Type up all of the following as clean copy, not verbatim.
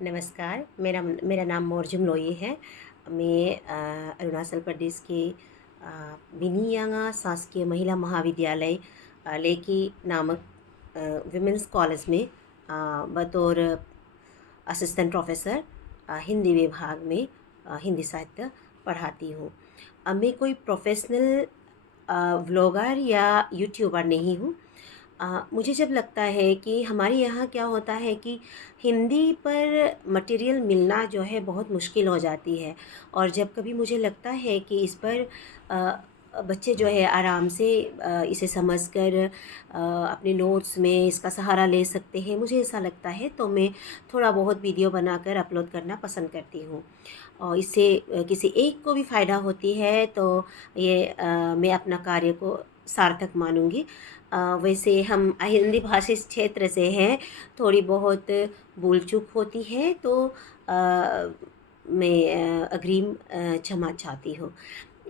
नमस्कार, मेरा मेरा नाम मोरजुम लोई है। मैं अरुणाचल प्रदेश के बिनियांगा शासकीय महिला महाविद्यालय लेकी नामक विमेंस कॉलेज में बतौर असिस्टेंट प्रोफेसर हिंदी विभाग में हिंदी साहित्य पढ़ाती हूँ। मैं कोई प्रोफेशनल व्लॉगर या यूट्यूबर नहीं हूँ। मुझे जब लगता है कि हमारे यहाँ क्या होता है कि हिंदी पर मटेरियल मिलना जो है बहुत मुश्किल हो जाती है, और जब कभी मुझे लगता है कि इस पर बच्चे जो है आराम से इसे समझकर अपने नोट्स में इसका सहारा ले सकते हैं, मुझे ऐसा लगता है, तो मैं थोड़ा बहुत वीडियो बनाकर अपलोड करना पसंद करती हूँ। और इससे किसी एक को भी फ़ायदा होती है तो ये मैं अपना कार्य को सार्थक मानूंगी। वैसे हम हिंदी भाषी क्षेत्र से हैं, थोड़ी बहुत भूल चूक होती है तो मैं अग्रिम क्षमा चाहती हूँ।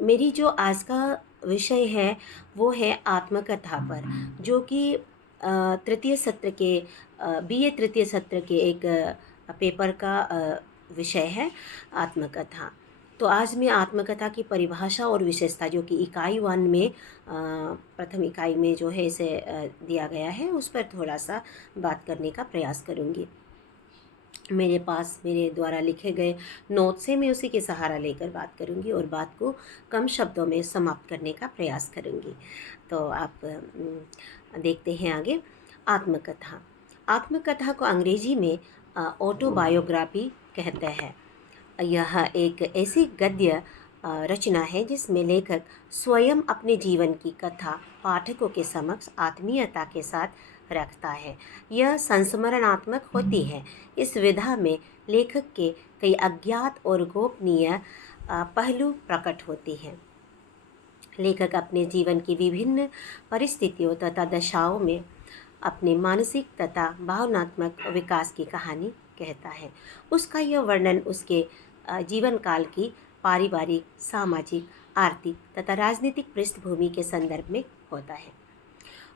मेरी जो आज का विषय है वो है आत्मकथा पर, जो कि तृतीय सत्र के बीए तृतीय सत्र के एक पेपर का विषय है आत्मकथा। तो आज मैं आत्मकथा की परिभाषा और विशेषता, जो कि इकाई 1 में प्रथम इकाई में जो है इसे दिया गया है, उस पर थोड़ा सा बात करने का प्रयास करूँगी। मेरे पास मेरे द्वारा लिखे गए नोट से मैं उसी के सहारा लेकर बात करूंगी और बात को कम शब्दों में समाप्त करने का प्रयास करूंगी। तो आप देखते हैं आगे। आत्मकथा। आत्मकथा को अंग्रेजी में ऑटोबायोग्राफी कहते हैं। यह एक ऐसी गद्य रचना है जिसमें लेखक स्वयं अपने जीवन की कथा पाठकों के समक्ष आत्मीयता के साथ रखता है। यह संस्मरणात्मक होती है। इस विधा में लेखक के कई अज्ञात और गोपनीय पहलू प्रकट होती हैं। लेखक अपने जीवन की विभिन्न परिस्थितियों तथा दशाओं में अपने मानसिक तथा भावनात्मक विकास की कहानी कहता है। उसका यह वर्णन उसके जीवन काल की पारिवारिक, सामाजिक, आर्थिक तथा राजनीतिक पृष्ठभूमि के संदर्भ में होता है।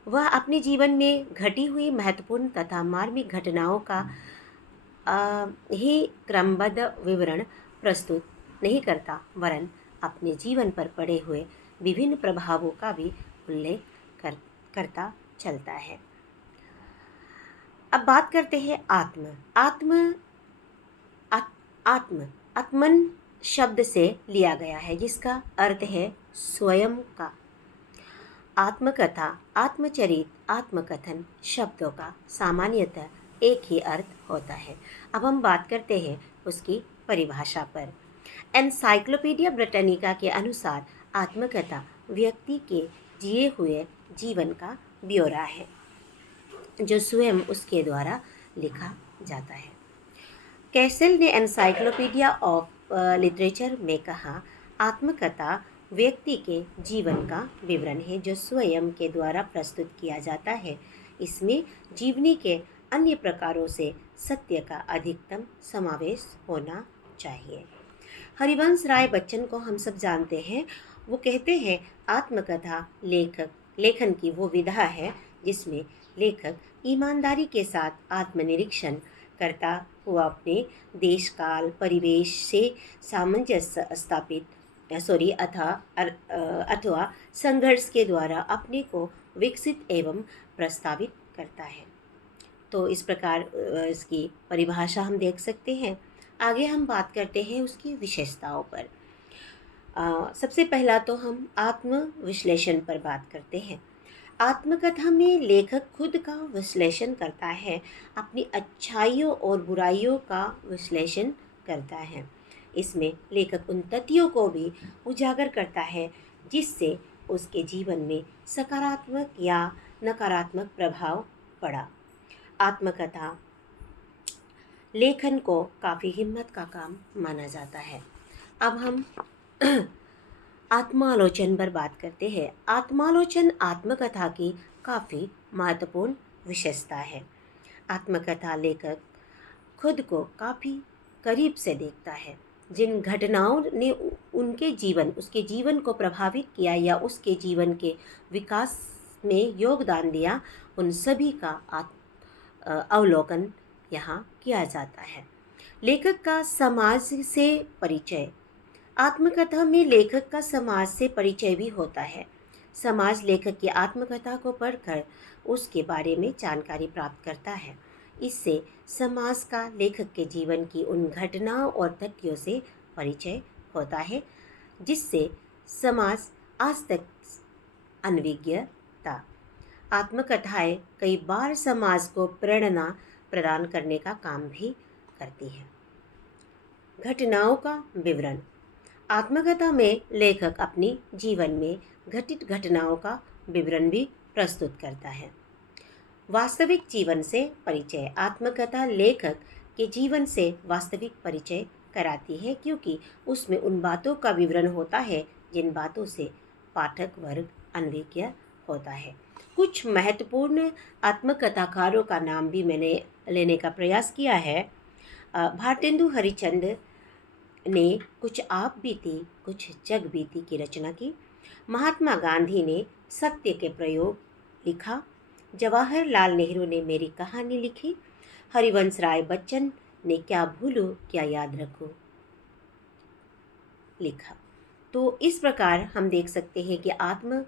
वह अपने जीवन में घटी हुई महत्वपूर्ण तथा मार्मिक घटनाओं का ही क्रमबद्ध विवरण प्रस्तुत नहीं करता, वरन अपने जीवन पर पड़े हुए विभिन्न प्रभावों का भी उल्लेख करता चलता है। अब बात करते हैं आत्मन शब्द से लिया गया है, जिसका अर्थ है स्वयं का। आत्मकथा, आत्मचरित, आत्मकथन शब्दों का सामान्यतः एक ही अर्थ होता है। अब हम बात करते हैं उसकी परिभाषा पर। एनसाइक्लोपीडिया ब्रिटानिका के अनुसार आत्मकथा व्यक्ति के जिए हुए जीवन का ब्यौरा है, जो स्वयं उसके द्वारा लिखा जाता है। कैसल ने एनसाइक्लोपीडिया ऑफ लिटरेचर में कहा, आत्मकथा व्यक्ति के जीवन का विवरण है जो स्वयं के द्वारा प्रस्तुत किया जाता है। इसमें जीवनी के अन्य प्रकारों से सत्य का अधिकतम समावेश होना चाहिए। हरिवंश राय बच्चन को हम सब जानते हैं। वो कहते हैं, आत्मकथा लेखन की वो विधा है जिसमें लेखक ईमानदारी के साथ आत्मनिरीक्षण करता हुआ अपने देश काल परिवेश से सामंजस्य अथवा संघर्ष के द्वारा अपने को विकसित एवं प्रस्तावित करता है। तो इस प्रकार इसकी परिभाषा हम देख सकते हैं। आगे हम बात करते हैं उसकी विशेषताओं पर। सबसे पहला तो हम आत्मविश्लेषण पर बात करते हैं। आत्मकथा में लेखक खुद का विश्लेषण करता है, अपनी अच्छाइयों और बुराइयों का विश्लेषण करता है। इसमें लेखक उन तथ्यों को भी उजागर करता है जिससे उसके जीवन में सकारात्मक या नकारात्मक प्रभाव पड़ा। आत्मकथा लेखन को काफ़ी हिम्मत का काम माना जाता है। अब हम आत्मालोचन पर बात करते हैं। आत्मालोचन आत्मकथा की काफ़ी महत्वपूर्ण विशेषता है। आत्मकथा लेखक खुद को काफ़ी करीब से देखता है। जिन घटनाओं ने उसके जीवन को प्रभावित किया या उसके जीवन के विकास में योगदान दिया, उन सभी का अवलोकन यहाँ किया जाता है। लेखक का समाज से परिचय। आत्मकथा में लेखक का समाज से परिचय भी होता है। समाज लेखक की आत्मकथा को पढ़कर उसके बारे में जानकारी प्राप्त करता है। इससे समाज का लेखक के जीवन की उन घटनाओं और तथ्यों से परिचय होता है जिससे समाज आज तक अनभिज्ञ था। आत्मकथाएं कई बार समाज को प्रेरणा प्रदान करने का काम भी करती हैं। घटनाओं का विवरण। आत्मकथा में लेखक अपनी जीवन में घटित घटनाओं का विवरण भी प्रस्तुत करता है। वास्तविक जीवन से परिचय। आत्मकथा लेखक के जीवन से वास्तविक परिचय कराती है क्योंकि उसमें उन बातों का विवरण होता है जिन बातों से पाठक वर्ग अनभिज्ञ होता है। कुछ महत्वपूर्ण आत्मकथाकारों का नाम भी मैंने लेने का प्रयास किया है। भारतेंदु हरिश्चंद्र ने कुछ आप बीती कुछ जग बीती की रचना की। महात्मा गांधी ने सत्य के प्रयोग लिखा। जवाहरलाल नेहरू ने मेरी कहानी लिखी। हरिवंश राय बच्चन ने क्या भूलूं क्या याद रखूं लिखा। तो इस प्रकार हम देख सकते हैं कि आत्म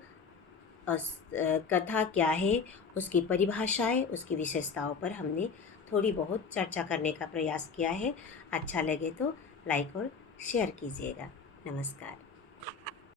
कथा क्या है, उसकी परिभाषाएं, उसकी विशेषताओं पर हमने थोड़ी बहुत चर्चा करने का प्रयास किया है। अच्छा लगे तो लाइक और शेयर कीजिएगा। नमस्कार।